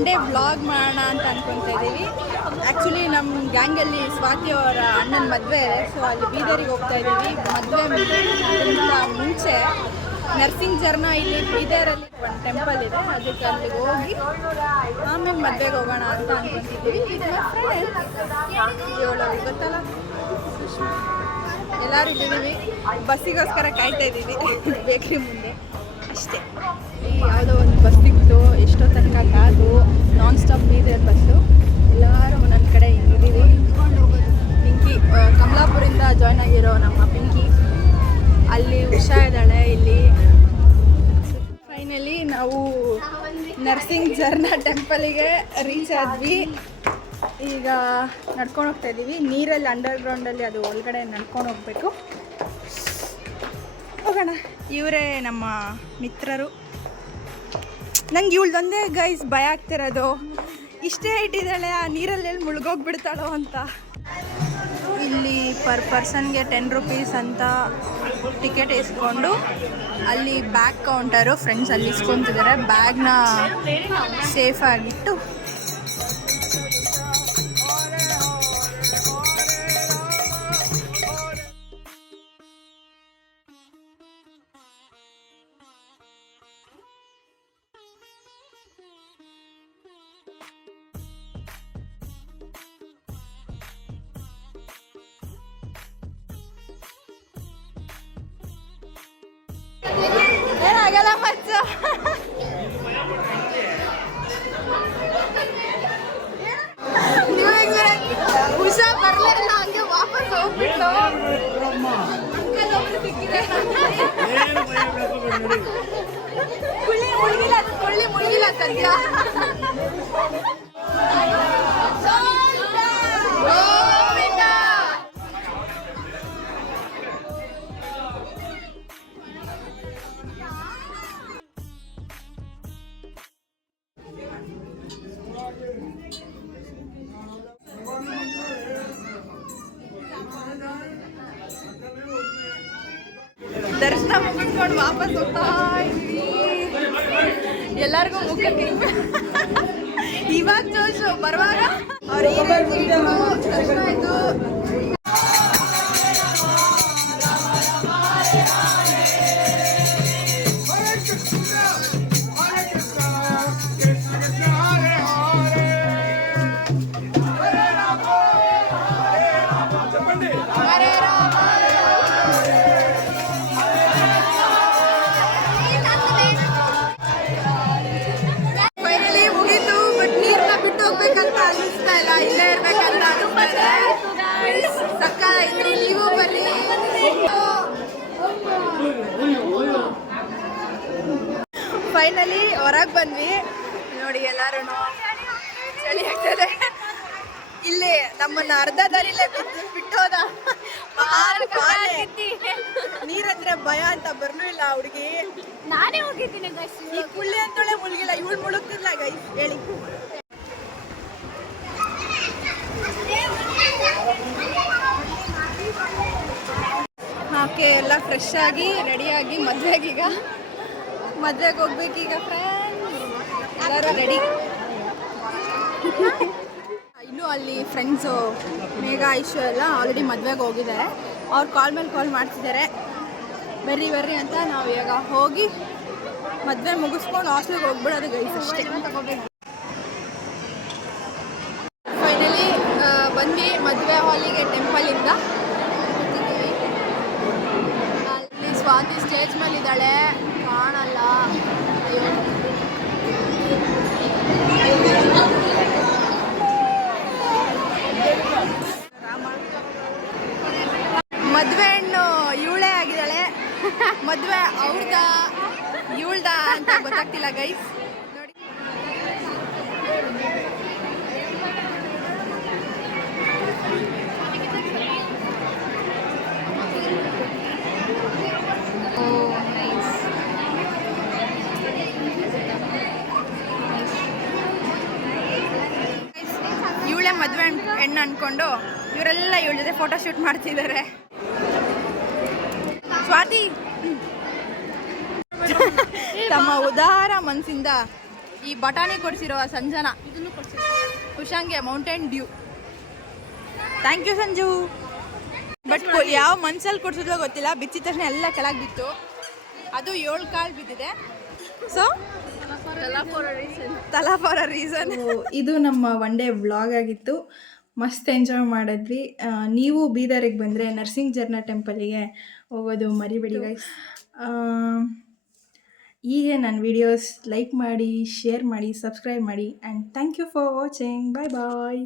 Sunday vlog ಮಾಡೋಣ ಅಂತ ಅನ್ಕೊತಾ ಇದ್ದೀವಿ. ಆ್ಯಕ್ಚುಲಿ ನಮ್ಮ ಗ್ಯಾಂಗಲ್ಲಿ ಸ್ವಾತಿ ಅವರ ಅಣ್ಣನ ಮದುವೆ ಇದೆ. ಸೊ ಅಲ್ಲಿ ಬೀದರಿಗೆ ಹೋಗ್ತಾ ಇದ್ದೀವಿ. ಮದುವೆಗಿಂತ ಮುಂಚೆ ನರ್ಸಿಂಗ್ ಜರ್ನ ಇಲ್ಲಿ ಬೀದರಲ್ಲಿ ಒಂದು ಟೆಂಪಲ್ ಇದೆ, ಅದಕ್ಕೆ ಅಲ್ಲಿಗೆ ಹೋಗಿ ಆಮೇಲೆ ಮದುವೆಗೆ ಹೋಗೋಣ ಅಂತ ಅನ್ಕೊತಿದ್ದೀವಿ. ಇದು ಇವಳು ಗೊತ್ತಲ್ಲ ಸುಷ್ಮಾ, ಎಲ್ಲರೂ ಇದ್ದೀವಿ. ಬಸ್ಸಿಗೋಸ್ಕರ ಕಾಯ್ತಾ ಇದ್ದೀವಿ ಬೇಕ್ರಿ ಮುಂದೆ ಅಷ್ಟೇ. ಯಾವುದೋ ಒಂದು ಬಸ್ ಸಿಕ್ತು, ಎಷ್ಟೋ ತನಕ ಕಾದು ನಾನ್ ಸ್ಟಾಪ್ ಬೀದರ್ ಬಸ್ಸು. ಎಲ್ಲರೂ ಒಂದೊಂದು ಕಡೆ ಇದ್ದೀವಿ. ಪಿಂಕಿ ಕಮಲಾಪುರಿಂದ ಜಾಯ್ನ್ ಆಗಿರೋ ನಮ್ಮ ಪಿಂಕಿ, ಅಲ್ಲಿ ಉಷಾ ಇದ್ದಾಳೆ. ಇಲ್ಲಿ ಫೈನಲಿ ನಾವು ನರ್ಸಿಂಗ್ ಜರ್ನ ಟೆಂಪಲಿಗೆ ರೀಚ್ ಆದ್ವಿ. ಈಗ ನಡ್ಕೊಂಡು ಹೋಗ್ತಾ ಇದ್ದೀವಿ. ನೀರಲ್ಲಿ ಅಂಡರ್ಗ್ರೌಂಡಲ್ಲಿ ಅದು ಒಳಗಡೆ ನಡ್ಕೊಂಡು ಹೋಗ್ಬೇಕು. ಹೋಗೋಣ. ಇವರೇ ನಮ್ಮ ಮಿತ್ರರು. ನಂಗೆ ಇವಳ್ದೊಂದೇ ಗೈಸ್ ಭಯ ಆಗ್ತಿರೋದು, ಇಷ್ಟೇ ಇಟ್ಟಿದ್ದಾಳೆ ಆ ನೀರಲ್ಲಿ ಮುಳುಗೋಗ್ಬಿಡ್ತಾಳೋ ಅಂತ. ಇಲ್ಲಿ ಪರ್ ಪರ್ಸನ್ಗೆ 10 ರೂಪೀಸ್ ಅಂತ ಟಿಕೆಟ್ ಇಸ್ಕೊಂಡು ಅಲ್ಲಿ ಬ್ಯಾಗ್ ಕೌಂಟರು ಫ್ರೆಂಡ್ಸ್ ಅಲ್ಲಿ ಇಸ್ಕೊತಿದ್ದಾರೆ. ಬ್ಯಾಗ್ನ ಸೇಫಾಗಿಟ್ಟು ಏನಾಗಲ್ಲ ಮಚ್ಚ. ಉಷಾ ಬರಲೇ ಇಲ್ಲ, ಹಂಗೆ ವಾಪಸ್ ಹೋಗ್ಬಿಟ್ಟು ಕೊಳ್ಳಿ ಮುಳುಗಿಲ್ಲ ಸದ್ಯ. ದರ್ಶನ ಮುಗಿಸ್ಕೊಂಡು ವಾಪಸ್ ಹೋಗ್ತಾ ಇದ್ವಿ. ಎಲ್ಲರಿಗೂ ಮುಖಕ್ಕೆ ಇವಾಗ ಜೋಶು, ಬರುವಾಗ ಅವ್ರು ದರ್ಶನ ಆಯ್ತು. ಫೈನಲಿ ಹೊರಗೆ ಬಂದ್ವಿ. ನೋಡಿ ಎಲ್ಲರೂ ಚಳಿ ಆಗ್ತದೆ. ಇಲ್ಲಿ ನಮ್ಮನ್ನ ಅರ್ಧ ದಾರಿಲೇ ಬಿಟ್ಟೋದ. ನೀರಂದ್ರೆ ಭಯ ಅಂತ ಬರ್ಲೂ ಇಲ್ಲ ಹುಡುಗಿ. ನಾನೇ ಹೋಗಿದ್ದೀನಿ ಗೈಸ್. ಈ ಕುಳ್ಳಿ ಅಂತೇಳೆ ಮುಳುಗಿಲ್ಲ, ಇವಳು ಮುಳುಗ್ತಿಲ್ಲ ಗೈಸ್. ಹೇಳಿ ಓಕೆ, ಎಲ್ಲ ಫ್ರೆಶ್ ಆಗಿ ರೆಡಿಯಾಗಿ ಮದುವೆಗೆ ಹೋಗ್ಬೇಕೀಗ ಫ್ರೆಂಡ್ಸ್. ಎಲ್ಲರೂ ರೆಡಿ. ಇನ್ನೂ ಅಲ್ಲಿ ಫ್ರೆಂಡ್ಸು ಮೇಘ ಐಶು ಎಲ್ಲ ಆಲ್ರೆಡಿ ಮದುವೆಗೆ ಹೋಗಿದ್ದಾರೆ. ಅವ್ರು ಕಾಲ್ ಮೇಲೆ ಕಾಲ್ ಮಾಡ್ತಿದ್ದಾರೆ ಬರ್ರಿ ಅಂತ. ನಾವು ಇವಾಗ ಹೋಗಿ ಮದುವೆ ಮುಗಿಸ್ಕೊಂಡು ಹಾಸ್ಟೆಲ್ಗೆ ಹೋಗ್ಬಿಡೋದು ಗೈಸ್ ಅಷ್ಟೇ. ಫೈನಲಿ ಬಂದ್ವಿ ಮದುವೆ ಹಾಲಿಗೆ ಟೆಂಪಲಿಂದ. ಅಲ್ಲಿ ಸ್ವಾತಿ ಸ್ಟೇಜ್ ಮೇಲೆ ಇದ್ದಾಳೆ, ಕಾಣಲ್ಲ. ಮದುವೆ ಹೆಣ್ಣು ಇವಳೇ ಆಗಿದ್ದಾಳೆ. ಮದುವೆ ಅವ್ರದ ಇವಳ್ದ ಅಂತ ಗೊತ್ತಾಗ್ತಿಲ್ಲ ಗೈಸ್. ನೋಡಿ ಇವಳೇ ಮದುವೆ ಹೆಣ್ಣು ಅನ್ಕೊಂಡು ಇವರೆಲ್ಲ ಇವಳ ಜೊತೆ ಫೋಟೋ ಶೂಟ್ ಮಾಡ್ತಿದ್ದಾರೆ. ಸ್ವಾತಿ ತಮ್ಮ ಉದಾರ ಮನಸ್ಸಿಂದ ಈ ಬಟಾಣಿ ಕೊಡಿಸಿರೋ ಸಂಜನಾ, ಇದನ್ನು ಕೊಡಿಸಿರೋ ಕುಶಾಂಗೆ Mountain Dew. Thank you Sanju. But ಯಾವ ಮನ್ಸಲ್ಲಿ ಕೊಡ್ಸಿದ್ವೋ ಗೊತ್ತಿಲ್ಲ, ಬಿಚ್ಚಿದ ತಕ್ಷಣ ಎಲ್ಲ ಕೆಳಗೆ ಬಿತ್ತು. ಅದು 7 ಕಾಲು ಬಿದ್ದಿದೆ. ಸೊ ತಲಾ ಫಾರ್ ಅ ರೀಸನ್. ಇದು ನಮ್ಮ ಒನ್ ಡೇ ವ್ಲಾಗ್ ಆಗಿತ್ತು. ಮಸ್ತ್ ಎಂಜಾಯ್ ಮಾಡಿದ್ವಿ. ನೀವು ಬೀದರಿಗೆ ಬಂದರೆ ನರಸಿಂಹ ಜರ್ನ ಟೆಂಪಲಿಗೆ ಹೋಗೋದು ಮರಿಬೇಡಿ ಗೈಸ್. ಹೀಗೆ ನನ್ನ ವಿಡಿಯೋಸ್ ಲೈಕ್ ಮಾಡಿ, ಶೇರ್ ಮಾಡಿ, ಸಬ್ಸ್ಕ್ರೈಬ್ ಮಾಡಿ. And thank you for watching. Bye bye.